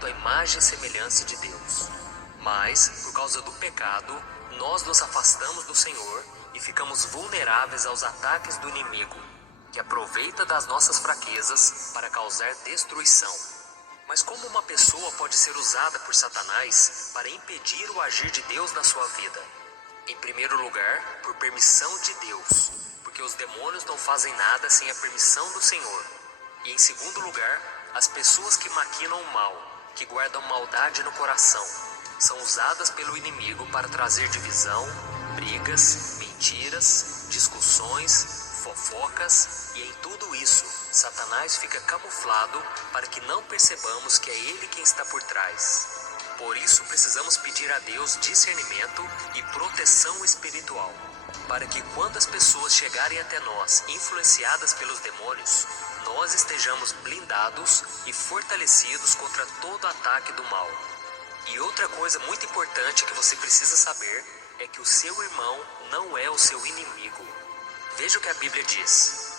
criado à imagem e semelhança de Deus. Mas, por causa do pecado, nós nos afastamos do Senhor e ficamos vulneráveis aos ataques do inimigo, que aproveita das nossas fraquezas para causar destruição. Mas como uma pessoa pode ser usada por Satanás para impedir o agir de Deus na sua vida? Em primeiro lugar, por permissão de Deus, porque os demônios não fazem nada sem a permissão do Senhor. E em segundo lugar, as pessoas que maquinam o mal, que guardam maldade no coração, são usadas pelo inimigo para trazer divisão, brigas, mentiras, discussões, fofocas, e em tudo isso, Satanás fica camuflado para que não percebamos que é ele quem está por trás. Por isso precisamos pedir a Deus discernimento e proteção espiritual, para que quando as pessoas chegarem até nós influenciadas pelos demônios, nós estejamos blindados e fortalecidos contra todo ataque do mal. E outra coisa muito importante que você precisa saber é que o seu irmão não é o seu inimigo. Veja o que a Bíblia diz.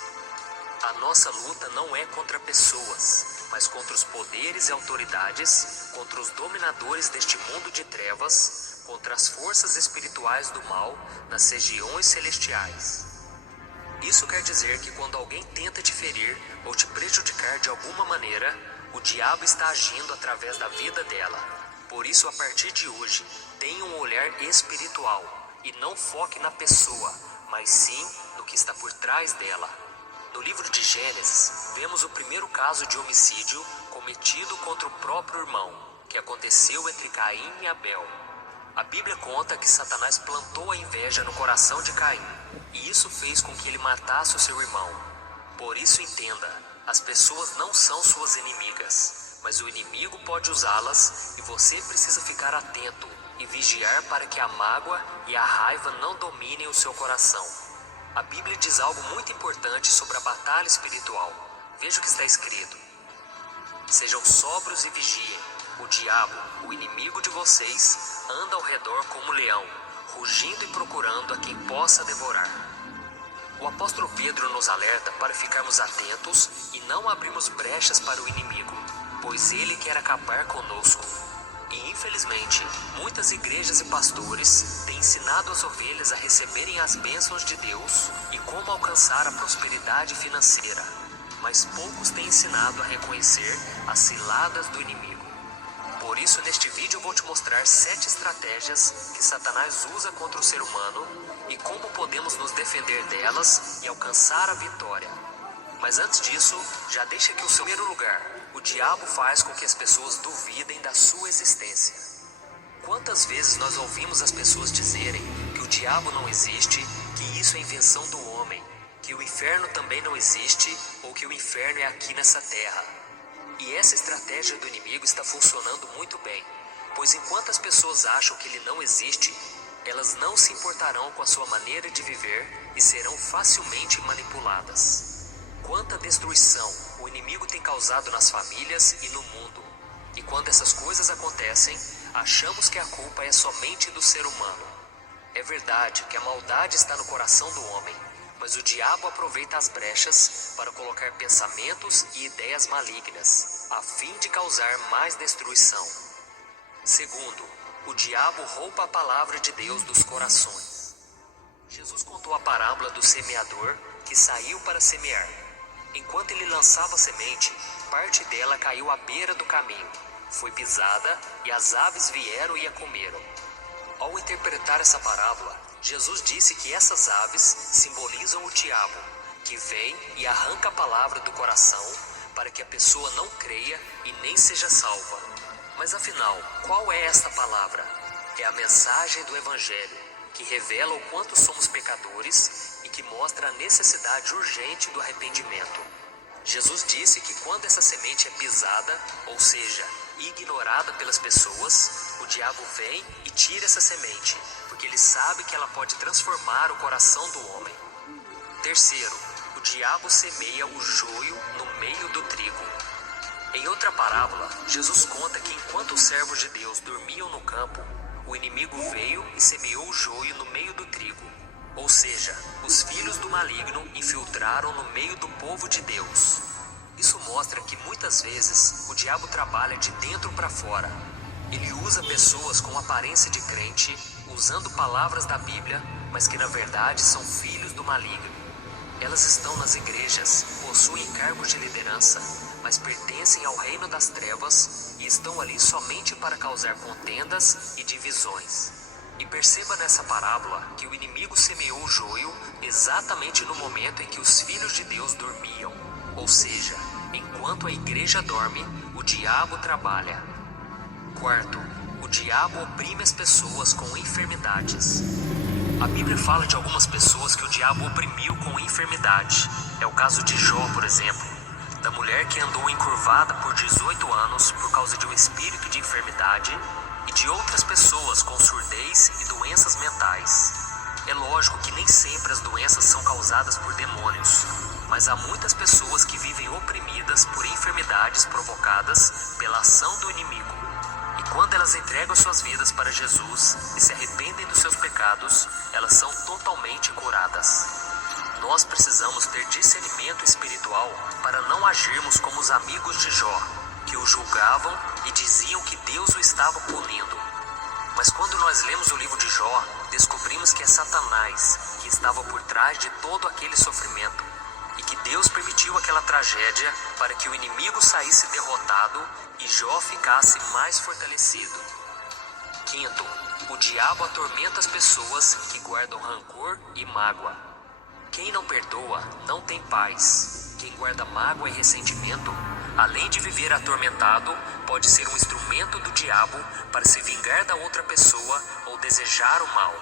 A nossa luta não é contra pessoas, mas contra os poderes e autoridades, contra os dominadores deste mundo de trevas, contra as forças espirituais do mal nas regiões celestiais. Isso quer dizer que quando alguém tenta te ferir ou te prejudicar de alguma maneira, o diabo está agindo através da vida dela. Por isso, a partir de hoje, tenha um olhar espiritual e não foque na pessoa, mas sim no que está por trás dela. No livro de Gênesis, vemos o primeiro caso de homicídio cometido contra o próprio irmão, que aconteceu entre Caim e Abel. A Bíblia conta que Satanás plantou a inveja no coração de Caim, e isso fez com que ele matasse o seu irmão. Por isso entenda, as pessoas não são suas inimigas, mas o inimigo pode usá-las e você precisa ficar atento e vigiar para que a mágoa e a raiva não dominem o seu coração. A Bíblia diz algo muito importante sobre a batalha espiritual. Veja o que está escrito. Sejam sóbrios e vigiem. O diabo, o inimigo de vocês, anda ao redor como um leão, rugindo e procurando a quem possa devorar. O apóstolo Pedro nos alerta para ficarmos atentos e não abrirmos brechas para o inimigo, pois ele quer acabar conosco. E infelizmente, muitas igrejas e pastores têm ensinado as ovelhas a receberem as bênçãos de Deus e como alcançar a prosperidade financeira, mas poucos têm ensinado a reconhecer as ciladas do inimigo. Por isso, neste vídeo eu vou te mostrar 7 estratégias que Satanás usa contra o ser humano e como podemos nos defender delas e alcançar a vitória. Mas antes disso, já deixa aqui o seu primeiro lugar. O diabo faz com que as pessoas duvidem da sua existência. Quantas vezes nós ouvimos as pessoas dizerem que o diabo não existe, que isso é invenção do homem, que o inferno também não existe ou que o inferno é aqui nessa terra. E essa estratégia do inimigo está funcionando muito bem, pois enquanto as pessoas acham que ele não existe, elas não se importarão com a sua maneira de viver e serão facilmente manipuladas. Quanta destruição o inimigo tem causado nas famílias e no mundo. E quando essas coisas acontecem, achamos que a culpa é somente do ser humano. É verdade que a maldade está no coração do homem, mas o diabo aproveita as brechas para colocar pensamentos e ideias malignas, a fim de causar mais destruição. Segundo, o diabo rouba a palavra de Deus dos corações. Jesus contou a parábola do semeador que saiu para semear. Enquanto ele lançava a semente, parte dela caiu à beira do caminho, foi pisada e as aves vieram e a comeram. Ao interpretar essa parábola, Jesus disse que essas aves simbolizam o diabo, que vem e arranca a palavra do coração para que a pessoa não creia e nem seja salva. Mas afinal, qual é esta palavra? É a mensagem do Evangelho, que revela o quanto somos pecadores e que mostra a necessidade urgente do arrependimento. Jesus disse que quando essa semente é pisada, ou seja, ignorada pelas pessoas, o diabo vem e tira essa semente, porque ele sabe que ela pode transformar o coração do homem. Terceiro, o diabo semeia o joio no meio do trigo. Em outra parábola, Jesus conta que enquanto os servos de Deus dormiam no campo, o inimigo veio e semeou o joio no meio do trigo. Ou seja, os filhos do maligno infiltraram no meio do povo de Deus. Isso mostra que muitas vezes o diabo trabalha de dentro para fora. Ele usa pessoas com aparência de crente, usando palavras da Bíblia, mas que na verdade são filhos do maligno. Elas estão nas igrejas, possuem cargos de liderança, mas pertencem ao reino das trevas e estão ali somente para causar contendas e divisões. E perceba nessa parábola que o inimigo semeou o joio exatamente no momento em que os filhos de Deus dormiam. Ou seja, enquanto a igreja dorme, o diabo trabalha. Quarto, o diabo oprime as pessoas com enfermidades. A Bíblia fala de algumas pessoas que o diabo oprimiu com enfermidade. É o caso de Jó, por exemplo, da mulher que andou encurvada por 18 anos por causa de um espírito de enfermidade, e de outras pessoas com surdez e doenças mentais. É lógico que nem sempre as doenças são causadas por demônios, mas há muitas pessoas que vivem oprimidas por enfermidades provocadas pela ação do inimigo. E quando elas entregam suas vidas para Jesus e se arrependem dos seus pecados, elas são totalmente curadas. Nós precisamos ter discernimento espiritual para não agirmos como os amigos de Jó, que o julgavam e diziam que Deus o estava punindo. Mas quando nós lemos o livro de Jó, descobrimos que é Satanás que estava por trás de todo aquele sofrimento, e que Deus permitiu aquela tragédia para que o inimigo saísse derrotado e Jó ficasse mais fortalecido. Quinto, o diabo atormenta as pessoas que guardam rancor e mágoa. Quem não perdoa não tem paz. Quem guarda mágoa e ressentimento, além de viver atormentado, pode ser um instrumento do diabo para se vingar da outra pessoa ou desejar o mal.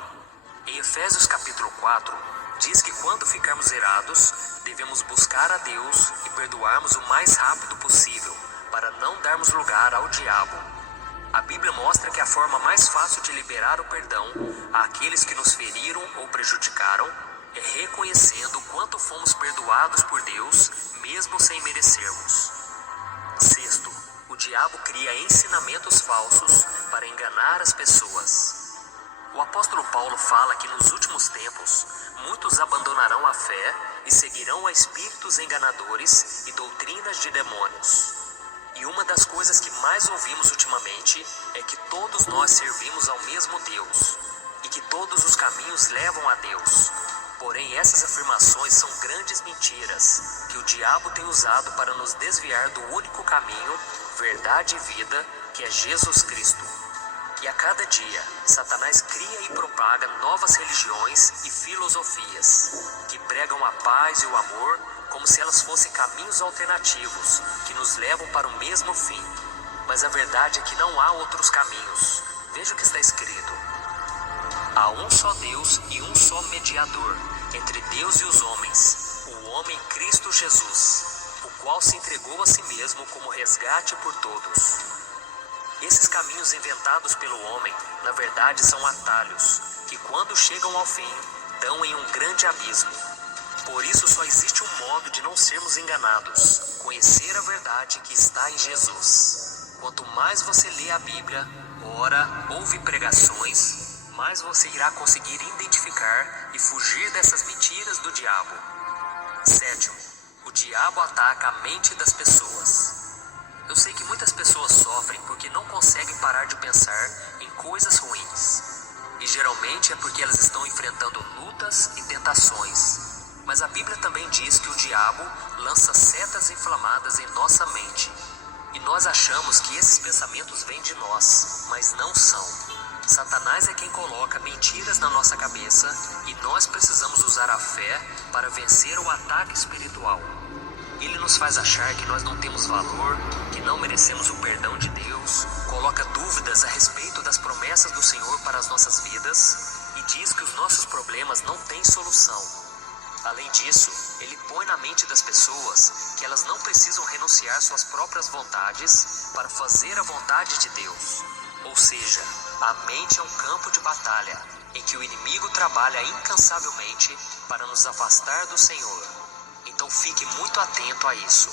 Em Efésios capítulo 4, diz que quando ficarmos irados, devemos buscar a Deus e perdoarmos o mais rápido possível, para não darmos lugar ao diabo. A Bíblia mostra que a forma mais fácil de liberar o perdão àqueles que nos feriram ou prejudicaram é reconhecendo o quanto fomos perdoados por Deus, mesmo sem merecermos. Sexto, o diabo cria ensinamentos falsos para enganar as pessoas. O apóstolo Paulo fala que nos últimos tempos, muitos abandonarão a fé e seguirão a espíritos enganadores e doutrinas de demônios. E uma das coisas que mais ouvimos ultimamente é que todos nós servimos ao mesmo Deus e que todos os caminhos levam a Deus. Porém, essas afirmações são grandes mentiras que o diabo tem usado para nos desviar do único caminho, verdade e vida, que é Jesus Cristo. E a cada dia, Satanás cria e propaga novas religiões e filosofias que pregam a paz e o amor como se elas fossem caminhos alternativos que nos levam para o mesmo fim. Mas a verdade é que não há outros caminhos. Veja o que está escrito: há um só Deus e um só mediador entre Deus e os homens, o homem Cristo Jesus, o qual se entregou a si mesmo como resgate por todos. Esses caminhos inventados pelo homem, na verdade, são atalhos, que quando chegam ao fim, dão em um grande abismo. Por isso só existe um modo de não sermos enganados: conhecer a verdade que está em Jesus. Quanto mais você lê a Bíblia, ora, ouve pregações, mais você irá conseguir identificar e fugir dessas mentiras do diabo. Sétimo, o diabo ataca a mente das pessoas. Eu sei que muitas pessoas sofrem porque não conseguem parar de pensar em coisas ruins. E geralmente é porque elas estão enfrentando lutas e tentações. Mas a Bíblia também diz que o diabo lança setas inflamadas em nossa mente. E nós achamos que esses pensamentos vêm de nós, mas não são. Satanás é quem coloca mentiras na nossa cabeça e nós precisamos usar a fé para vencer o ataque espiritual. Ele nos faz achar que nós não temos valor, que não merecemos o perdão de Deus, coloca dúvidas a respeito das promessas do Senhor para as nossas vidas e diz que os nossos problemas não têm solução. Além disso, ele põe na mente das pessoas que elas não precisam renunciar suas próprias vontades para fazer a vontade de Deus. Ou seja, a mente é um campo de batalha em que o inimigo trabalha incansavelmente para nos afastar do Senhor. Então fique muito atento a isso.